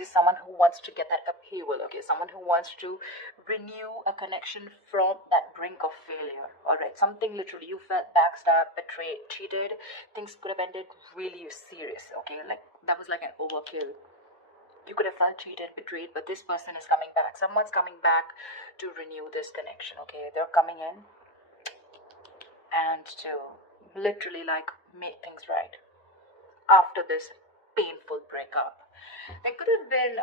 is someone who wants to get that upheaval, okay? Someone who wants to renew a connection from that brink of failure, all right? Something literally you felt backstabbed, betrayed, cheated. Things could have ended really serious, okay? Like that was like an overkill. You could have felt cheated, betrayed, but this person is coming back. Someone's coming back to renew this connection, okay? They're coming in and to literally like make things right after this painful breakup. There could have been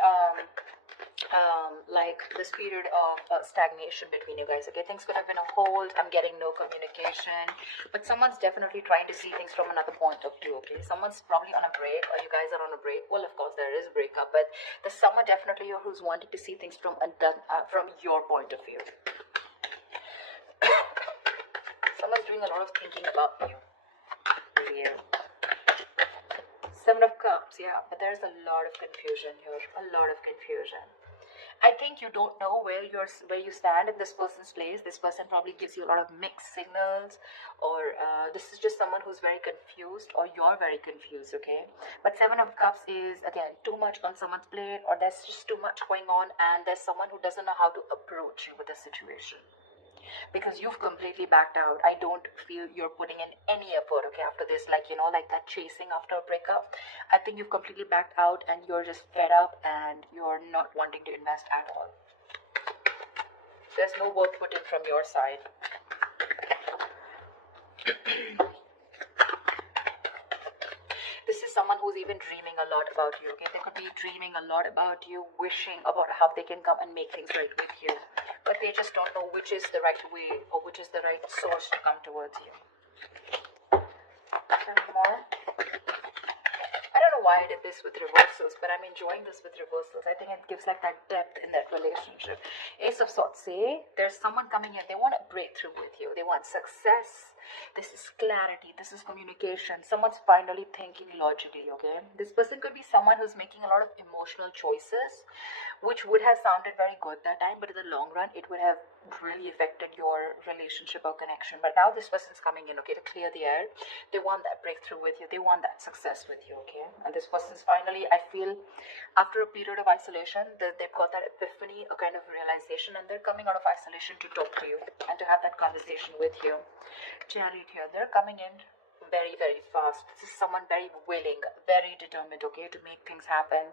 like this period of stagnation between you guys, okay? Things could have been a hold. I'm getting no communication, but someone's definitely trying to see things from another point of view, okay? Someone's probably on a break, or you guys are on a break. Well, of course there is breakup, but there's someone definitely who's wanting to see things from your point of view. Someone's doing a lot of thinking about you. Seven of Cups, yeah, but there's a lot of confusion here, a lot of confusion. I think you don't know where you stand in this person's place. This person probably gives you a lot of mixed signals, or this is just someone who's very confused, or you're very confused, okay? But Seven of Cups is, again, too much on someone's plate, or there's just too much going on, and there's someone who doesn't know how to approach you with the situation. Because you've completely backed out. I don't feel you're putting in any effort, okay, after this, like, you know, like that chasing after a breakup. I think you've completely backed out and you're just fed up and you're not wanting to invest at all. There's no work put in from your side. This is someone who's even dreaming a lot about you, okay? They could be dreaming a lot about you, wishing about how they can come and make things right with you, but they just don't know which is the right way or which is the right source to come towards you. More. I don't know why I did this with reversals, but I'm enjoying this with reversals. I think it gives like that depth in that relationship. Ace of Swords, say there's someone coming here. They want a breakthrough with you. They want success. This is clarity. This is communication. Someone's finally thinking logically, okay? This person could be someone who's making a lot of emotional choices, which would have sounded very good that time, but in the long run, it would have really affected your relationship or connection. But now this person's coming in, okay, to clear the air. They want that breakthrough with you. They want that success with you, okay? And this person's finally, I feel, after a period of isolation, they've got that epiphany, a kind of realization, and they're coming out of isolation to talk to you and to have that conversation with you. Chariot here, they're coming in very, very fast. This is someone very willing, very determined, okay, to make things happen.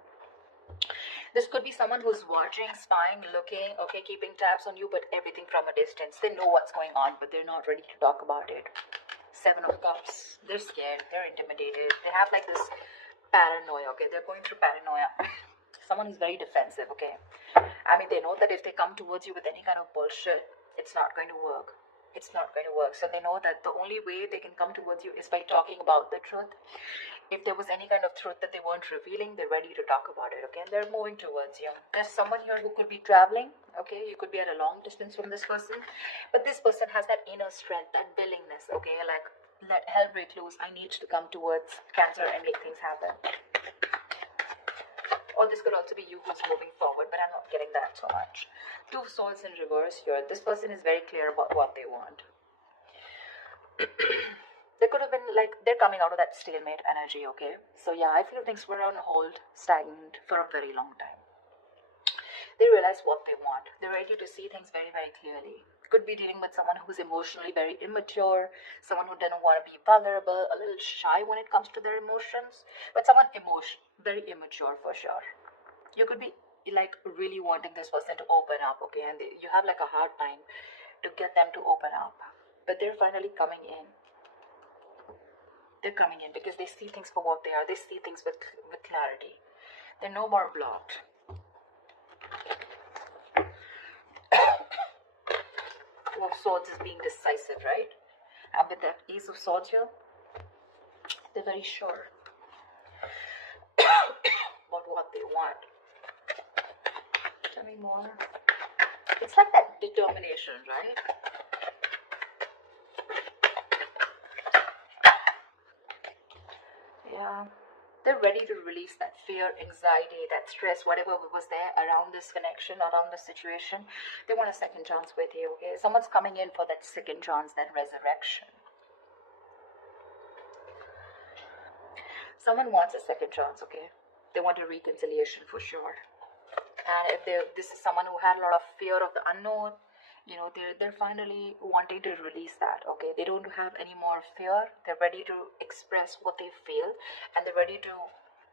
This could be someone who's watching, spying, looking, okay, keeping tabs on you, but everything from a distance. They know what's going on, but they're not ready to talk about it. Seven of Cups. They're scared. They're intimidated. They have like this paranoia, okay? They're going through paranoia. Someone is very defensive, okay? I mean, they know that if they come towards you with any kind of bullshit, it's not going to work. It's not going to work. So they know that the only way they can come towards you is by talking about the truth. If there was any kind of truth that they weren't revealing, they're ready to talk about it, okay? And they're moving towards you. There's someone here who could be traveling, okay? You could be at a long distance from this person, but this person has that inner strength, that willingness, okay? Like, let hell break loose. I need to come towards Cancer and make things happen. Or this could also be you who's moving forward, but I'm not getting that so much. Two of Swords in reverse here. This person is very clear about what they want. They could have been like, they're coming out of that stalemate energy, okay? So yeah, I feel things were on hold, stagnant for a very long time. They realize what they want. They're ready to see things very, very clearly. Could be dealing with someone who's emotionally very immature, someone who doesn't want to be vulnerable, a little shy when it comes to their emotions, but someone very immature for sure. You could be like really wanting this person to open up, okay? And you have like a hard time to get them to open up, but they're finally coming in. They're coming in because they see things for what they are. They see things with clarity. They're no more blocked. Two of Swords is being decisive, right? And with that Ace of Swords here, they're very sure about what they want. Tell me more. It's like that determination, right? Yeah. They're ready to release that fear, anxiety, that stress, whatever was there around this connection, around the situation. They want a second chance with you, okay? Someone's coming in for that second chance, that resurrection. Someone wants a second chance, okay? They want a reconciliation for sure. And if this is someone who had a lot of fear of the unknown, you know, they're finally wanting to release that. Okay, they don't have any more fear. They're ready to express what they feel, and they're ready to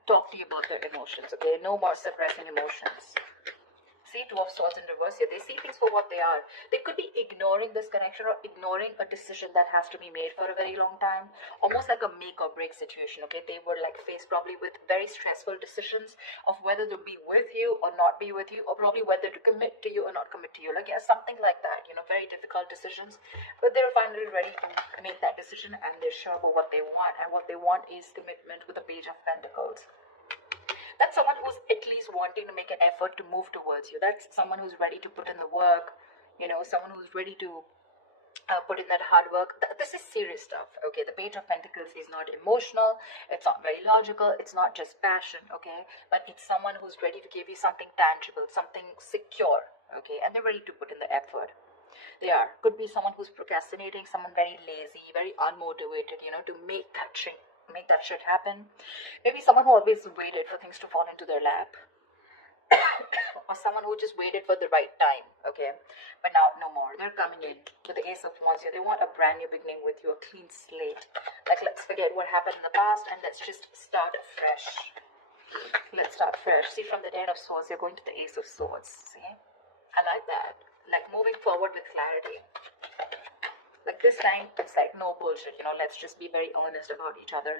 talk to you about their emotions. Okay, no more suppressing emotions. See, Two of Swords in reverse here. They see things for what they are. They could be ignoring this connection or ignoring a decision that has to be made for a very long time. Almost like a make or break situation, okay? They were like faced probably with very stressful decisions of whether to be with you or not be with you, or probably whether to commit to you or not commit to you. Like, yeah, something like that, you know, very difficult decisions. But they're finally ready to make that decision, and they're sure about what they want. And what they want is commitment with the Page of Pentacles. That's someone who's at least wanting to make an effort to move towards you. That's someone who's ready to put in the work, you know, someone who's ready to put in that hard work. This is serious stuff, okay? The Page of Pentacles is not emotional, it's not very logical, it's not just passion, okay? But it's someone who's ready to give you something tangible, something secure, okay? And they're ready to put in the effort. They are. Could be someone who's procrastinating, someone very lazy, very unmotivated, you know, to make that shit happen. Maybe someone who always waited for things to fall into their lap. Or someone who just waited for the right time, okay? But now, no more. They're coming in with the Ace of Wands here. They want a brand new beginning with you, a clean slate. Like, let's forget what happened in the past and let's just start fresh. Let's start fresh. See, from the Ten of Swords, you're going to the Ace of Swords. See? I like that. Like, moving forward with clarity. Like, this time, it's like no bullshit, you know, let's just be very honest about each other.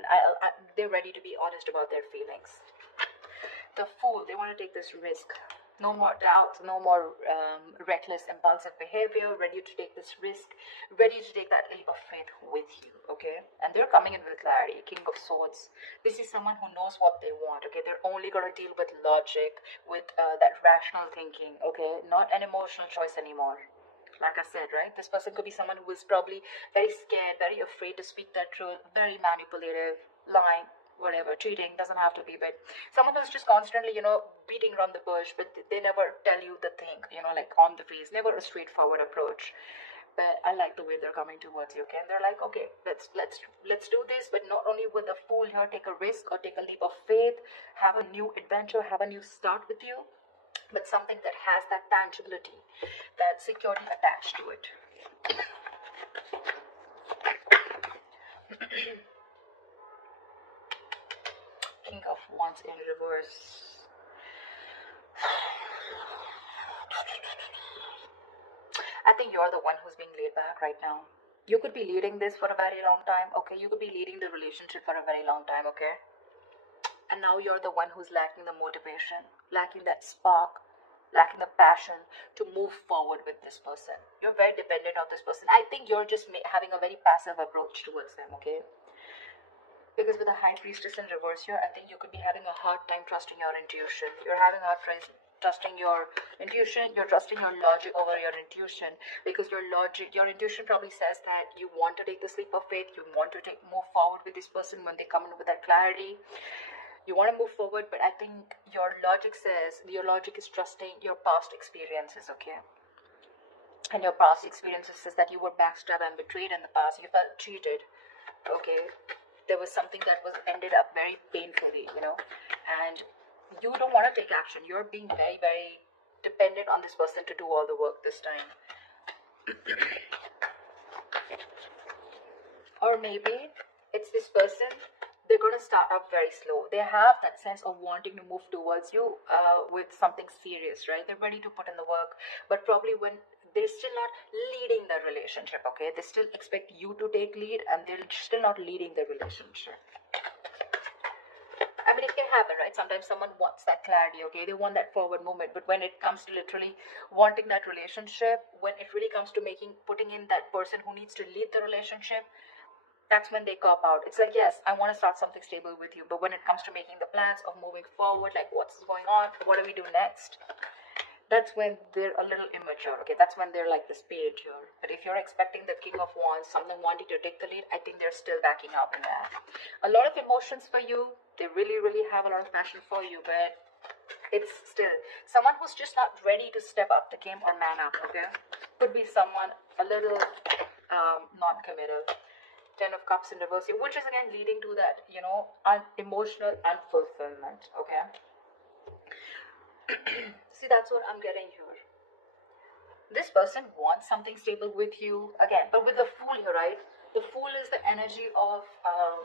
They're ready to be honest about their feelings. The Fool, they want to take this risk. No more doubts, no more reckless, impulsive behavior, ready to take this risk, ready to take that leap of faith with you, okay? And they're coming in with clarity. King of Swords. This is someone who knows what they want, okay? They're only going to deal with logic, with that rational thinking, okay? Not an emotional choice anymore. Like I said, right? This person could be someone who is probably very scared, very afraid to speak that truth, very manipulative, lying, whatever, cheating, doesn't have to be, but someone who's just constantly, you know, beating around the bush, but they never tell you the thing, you know, like on the face, never a straightforward approach. But I like the way they're coming towards you, okay? And they're like, okay, let's do this, but not only with a Fool here, take a risk or take a leap of faith, have a new adventure, have a new start with you, but something that has that tangibility, that security attached to it. King of Wands in reverse. I think you're the one who's being laid back right now. You could be leading this for a very long time, okay? You could be leading the relationship for a very long time, okay? And now you're the one who's lacking the motivation, lacking that spark, lacking the passion to move forward with this person. You're very dependent on this person. I think you're just having a very passive approach towards them, okay? Because with the High Priestess in reverse here, I think you could be having a hard time trusting your intuition. You're having a hard time trusting your intuition. You're trusting your logic over your intuition, because your intuition probably says that you want to take this leap of faith. You want to move forward with this person when they come in with that clarity. You want to move forward, but I think your logic is trusting your past experiences, okay? And your past experiences says that you were backstabbed and betrayed in the past. You felt cheated, okay? There was something that was ended up very painfully, you know? And you don't want to take action. You're being very, very dependent on this person to do all the work this time. Or maybe it's this person, they're going to start up very slow. They have that sense of wanting to move towards you with something serious, right? They're ready to put in the work, but probably when they're still not leading the relationship, okay? They still expect you to take lead, and they're still not leading the relationship. I mean, it can happen, right? Sometimes someone wants that clarity, okay? They want that forward movement, but when it comes to literally wanting that relationship, when it really comes to putting in that person who needs to lead the relationship, that's when they cop out. It's like, yes, I want to start something stable with you, but when it comes to making the plans of moving forward, like what's going on, what do we do next, that's when they're a little immature, okay? That's when they're like this page here. But if you're expecting the King of Wands, someone wanting to take the lead, I think they're still backing out in that. A lot of emotions for you. They really, really have a lot of passion for you, but it's still someone who's just not ready to step up the game or man up, okay? Could be someone a little non-committal. Ten of Cups in reverse here, which is again leading to that, emotional unfulfillment, okay? See, that's what I'm getting here. This person wants something stable with you again, but with the Fool here, right? The Fool is the energy of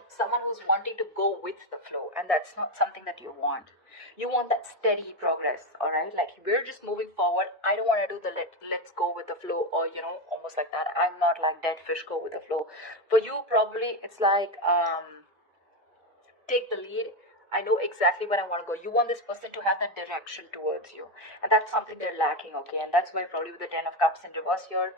someone who's wanting to go with the flow, and that's not something that you want. You want that steady progress, all right? Like, we're just moving forward. I don't want to do the let's go with the flow, or almost like that. I'm not like dead fish go with the flow. For you, probably it's like take the lead. I know exactly where I want to go. You want this person to have that direction towards you. And that's something they're lacking, okay? And that's why probably with the Ten of Cups in reverse here,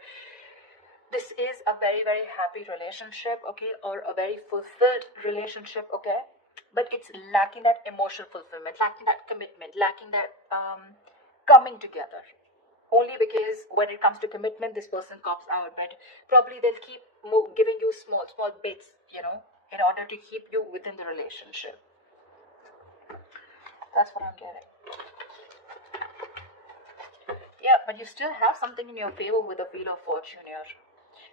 this is a very, very happy relationship, okay? Or a very fulfilled relationship, okay? But it's lacking that emotional fulfillment, lacking that commitment, lacking that coming together. Only because when it comes to commitment, this person cops out. But probably they'll keep giving you small bits, in order to keep you within the relationship. That's what I'm getting. Yeah, but you still have something in your favor with the Wheel of Fortune here.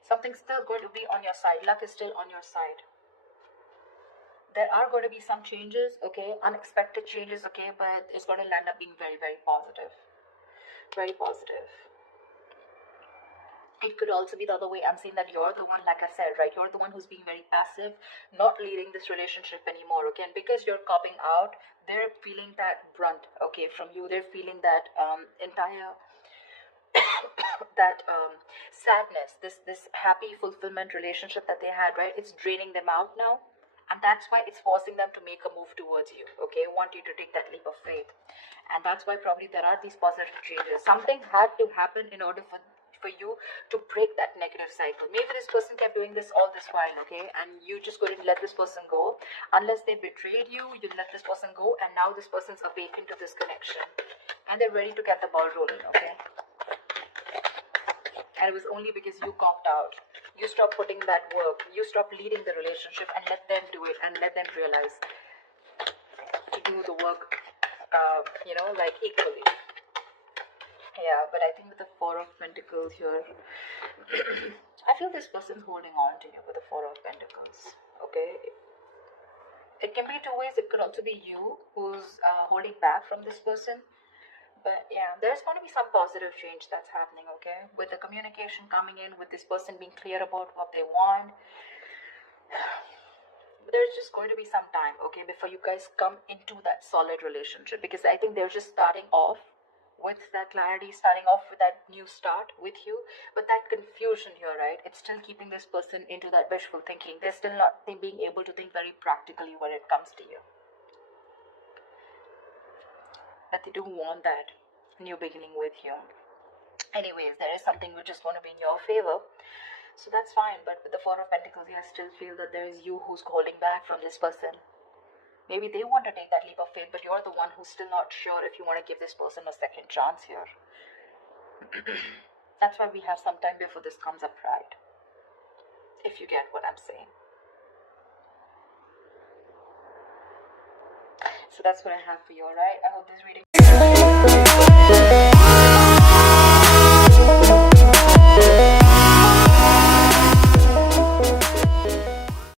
Something's still going to be on your side. Luck is still on your side. There are going to be some changes, okay? Unexpected changes, okay? But it's going to land up being very, very positive. Very positive. It could also be the other way. I'm saying that you're the one, like I said, right? You're the one who's being very passive, not leading this relationship anymore, okay? And because you're copping out, they're feeling that brunt, okay, from you. They're feeling that entire that sadness, this happy fulfillment relationship that they had, right? It's draining them out now. And that's why it's forcing them to make a move towards you, okay? Want you to take that leap of faith. And that's why probably there are these positive changes. Something had to happen in order for you to break that negative cycle. Maybe this person kept doing this all this while, okay? And you just couldn't let this person go. Unless they betrayed you, you let this person go, and now this person's awakened to this connection. And they're ready to get the ball rolling, okay? And it was only because you copped out. You stopped putting that work. You stopped leading the relationship and let them do it and let them realize to do the work, like equally. Yeah, but I think with the Four of Pentacles here, I feel this person's holding on to you with the Four of Pentacles, okay? It can be two ways. It could also be you who's holding back from this person. But yeah, there's going to be some positive change that's happening, okay? With the communication coming in, with this person being clear about what they want. There's just going to be some time, okay, before you guys come into that solid relationship. Because I think they're just starting off with that clarity, starting off with that new start with you. But that confusion here, right? It's still keeping this person into that wishful thinking. They're still not being able to think very practically when it comes to you. But they do want that new beginning with you. Anyways, there is something which is going to be in your favor, so that's fine. But with the Four of Pentacles, I still feel that there is you who's holding back from this person. Maybe they want to take that leap of faith, but you're the one who's still not sure if you want to give this person a second chance here. That's why we have some time before this comes up, right? If you get what I'm saying. So that's what I have for you, alright? I hope this reading